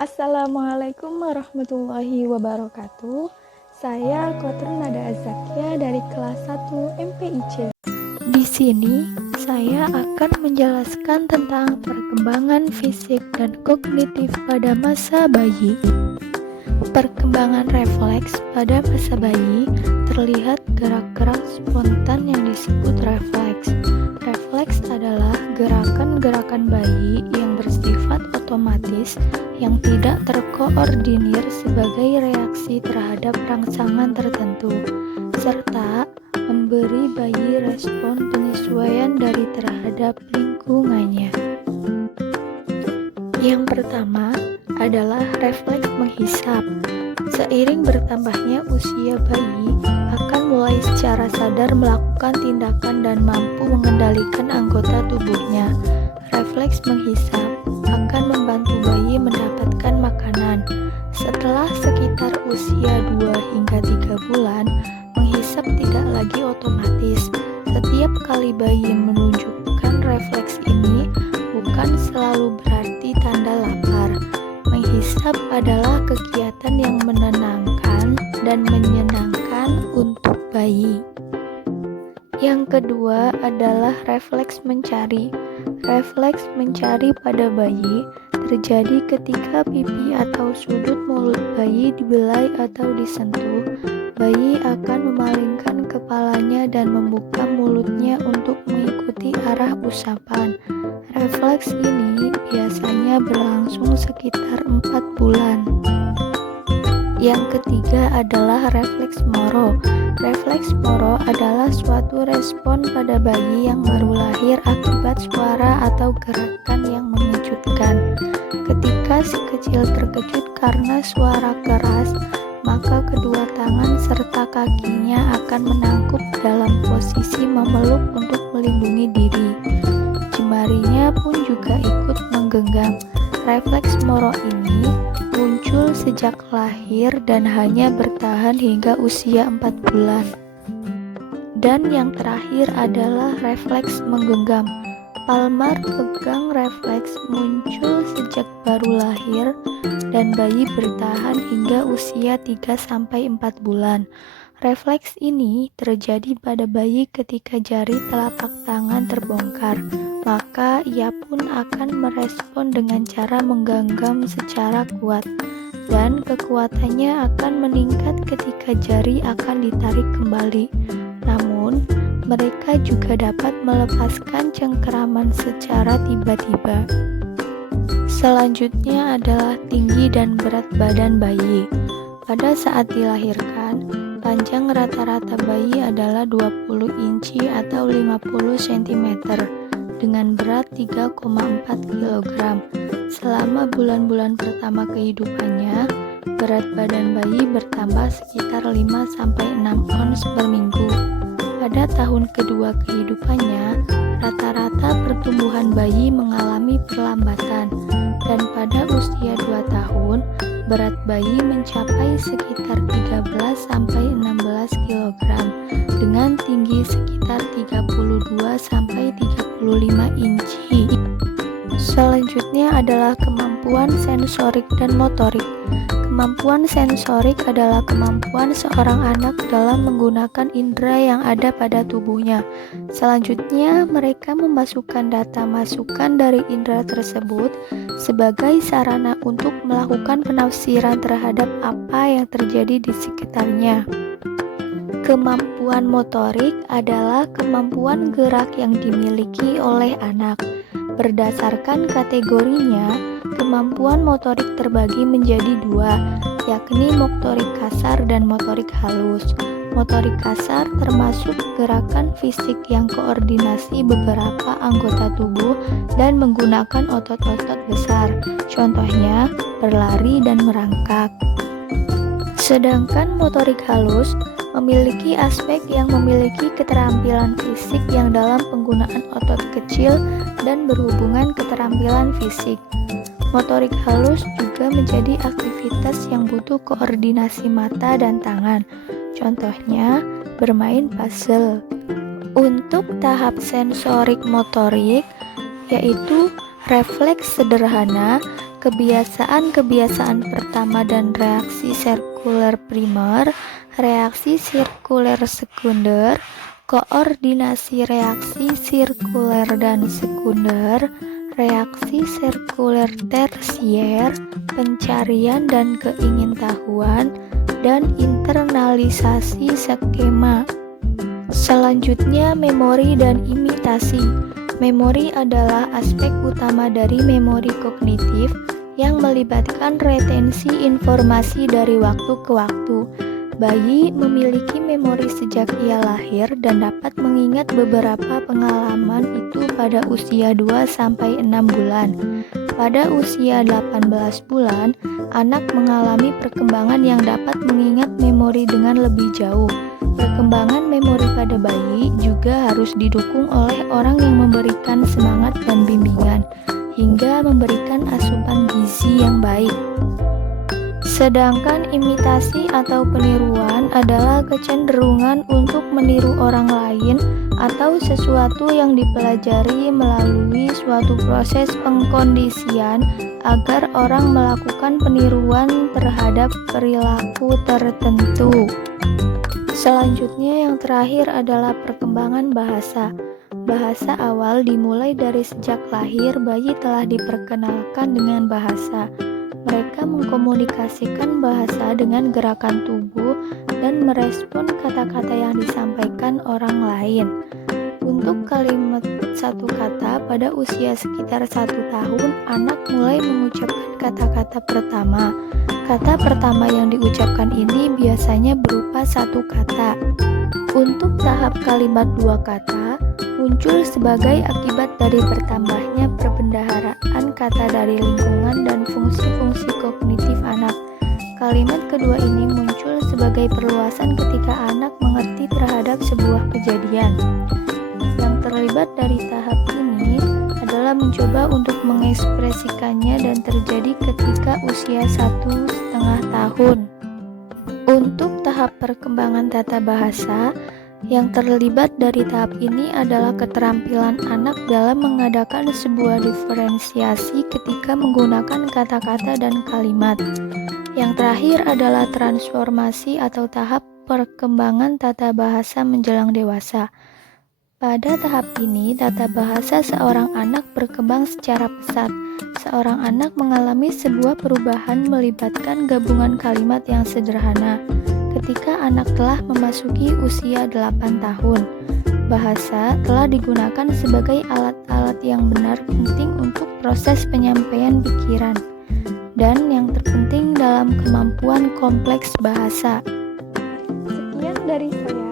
Assalamualaikum warahmatullahi wabarakatuh. Saya Kotrun Nada Azakia dari kelas 1 MPIC. Di sini saya akan menjelaskan tentang perkembangan fisik dan kognitif pada masa bayi. Perkembangan refleks pada masa bayi terlihat gerak-gerak spontan yang disebut refleks. Refleks adalah gerakan-gerakan bayi yang bersifat otomatis yang tidak terkoordinir sebagai reaksi terhadap rangsangan tertentu, serta memberi bayi respon penyesuaian dari terhadap lingkungannya. Yang pertama adalah refleks menghisap. Seiring bertambahnya usia bayi, akan mulai secara sadar melakukan tindakan dan mampu mengendalikan anggota tubuhnya. Refleks menghisap akan membantu bayi mendapatkan makanan. Setelah sekitar usia 2 hingga 3 bulan, menghisap tidak lagi otomatis. Setiap kali bayi menunjukkan refleks ini, bukan selalu berarti tanda lapar. Menghisap adalah kegiatan yang menenangkan dan menyenangkan untuk bayi. Yang kedua adalah refleks mencari. Refleks mencari pada bayi terjadi ketika pipi atau sudut mulut bayi dibelai atau disentuh. Bayi akan memalingkan kepalanya dan membuka mulutnya untuk mengikuti arah usapan. Refleks ini biasanya berlangsung sekitar 4 bulan. Yang ketiga adalah refleks moro. Refleks moro adalah suatu respon pada bayi yang baru lahir akibat suara atau gerakan yang mengejutkan. Ketika si kecil terkejut karena suara keras, maka kedua tangan serta kakinya akan menangkup dalam posisi memeluk untuk melindungi diri. Jemarinya pun juga ikut menggenggam. Refleks moro ini muncul sejak lahir dan hanya bertahan hingga usia 4 bulan. Dan yang terakhir adalah refleks menggenggam. Palmar pegang refleks muncul sejak baru lahir dan bayi bertahan hingga usia 3-4 bulan. Refleks ini terjadi pada bayi ketika jari telapak tangan terbongkar, maka ia pun akan merespon dengan cara menggenggam secara kuat, dan kekuatannya akan meningkat ketika jari akan ditarik kembali. Namun, mereka juga dapat melepaskan cengkeraman secara tiba-tiba. Selanjutnya adalah tinggi dan berat badan bayi. Pada saat dilahirkan, panjang rata-rata bayi adalah 20 inci atau 50 cm dengan berat 3,4 kg. Selama bulan-bulan pertama kehidupannya, berat badan bayi bertambah sekitar 5-6 ons per minggu. Pada tahun kedua kehidupannya, rata-rata pertumbuhan bayi mengalami perlambatan, dan pada usia 2 tahun, berat bayi mencapai sekitar 13-16 kg dengan tinggi sekitar 32-35 inci. Selanjutnya adalah kemampuan sensorik dan motorik. Kemampuan sensorik adalah kemampuan seorang anak dalam menggunakan indera yang ada pada tubuhnya. Selanjutnya, mereka memasukkan data masukan dari indera tersebut sebagai sarana untuk melakukan penafsiran terhadap apa yang terjadi di sekitarnya. Kemampuan motorik adalah kemampuan gerak yang dimiliki oleh anak. Berdasarkan kategorinya, kemampuan motorik terbagi menjadi 2, yakni motorik kasar dan motorik halus. Motorik kasar termasuk gerakan fisik yang koordinasi beberapa anggota tubuh dan menggunakan otot-otot besar, contohnya berlari dan merangkak. Sedangkan motorik halus memiliki aspek yang memiliki keterampilan fisik yang dalam penggunaan otot kecil dan berhubungan keterampilan fisik. Motorik halus juga menjadi aktivitas yang butuh koordinasi mata dan tangan, contohnya bermain puzzle. Untuk tahap sensorik motorik, yaitu Refleks sederhana, kebiasaan-kebiasaan pertama dan reaksi sirkuler primer, reaksi sirkuler sekunder, koordinasi reaksi sirkuler dan sekunder, reaksi sirkuler tersier, pencarian dan keingintahuan, dan internalisasi skema. Selanjutnya, memori dan imitasi. Memori adalah aspek utama dari memori kognitif yang melibatkan retensi informasi dari waktu ke waktu. Bayi memiliki memori sejak ia lahir dan dapat mengingat beberapa pengalaman itu pada usia 2-6 bulan. Pada usia 18 bulan, anak mengalami perkembangan yang dapat mengingat memori dengan lebih jauh. Perkembangan memori pada bayi juga harus didukung oleh orang yang memberikan semangat dan bimbingan, hingga memberikan asupan gizi yang baik. Sedangkan imitasi atau peniruan adalah kecenderungan untuk meniru orang lain atau sesuatu yang dipelajari melalui suatu proses pengkondisian agar orang melakukan peniruan terhadap perilaku tertentu. Selanjutnya yang terakhir adalah perkembangan bahasa. Bahasa awal dimulai dari sejak lahir bayi telah diperkenalkan dengan bahasa. Mereka mengkomunikasikan bahasa dengan gerakan tubuh dan merespon kata-kata yang disampaikan orang lain. Untuk kalimat satu kata, pada usia sekitar 1 tahun, anak mulai mengucapkan kata-kata pertama. Kata pertama yang diucapkan ini biasanya berupa satu kata. Untuk tahap kalimat 2 kata, muncul sebagai akibat dari bertambahnya perbendaharaan kata dari lingkungan dan fungsi-fungsi kognitif anak. Kalimat kedua ini muncul sebagai perluasan ketika anak mengerti terhadap sebuah kejadian. Yang terlibat dari tahap ini adalah mencoba untuk mengekspresikannya dan terjadi ketika usia 1,5 tahun. Untuk tahap perkembangan tata bahasa, yang terlibat dari tahap ini adalah keterampilan anak dalam mengadakan sebuah diferensiasi ketika menggunakan kata-kata dan kalimat. Yang terakhir adalah transformasi atau tahap perkembangan tata bahasa menjelang dewasa. Pada tahap ini, tata bahasa seorang anak berkembang secara pesat. Seorang anak mengalami sebuah perubahan melibatkan gabungan kalimat yang sederhana. Ketika anak telah memasuki usia 8 tahun, bahasa telah digunakan sebagai alat-alat yang benar penting untuk proses penyampaian pikiran, dan yang terpenting dalam kemampuan kompleks bahasa. Sekian dari saya.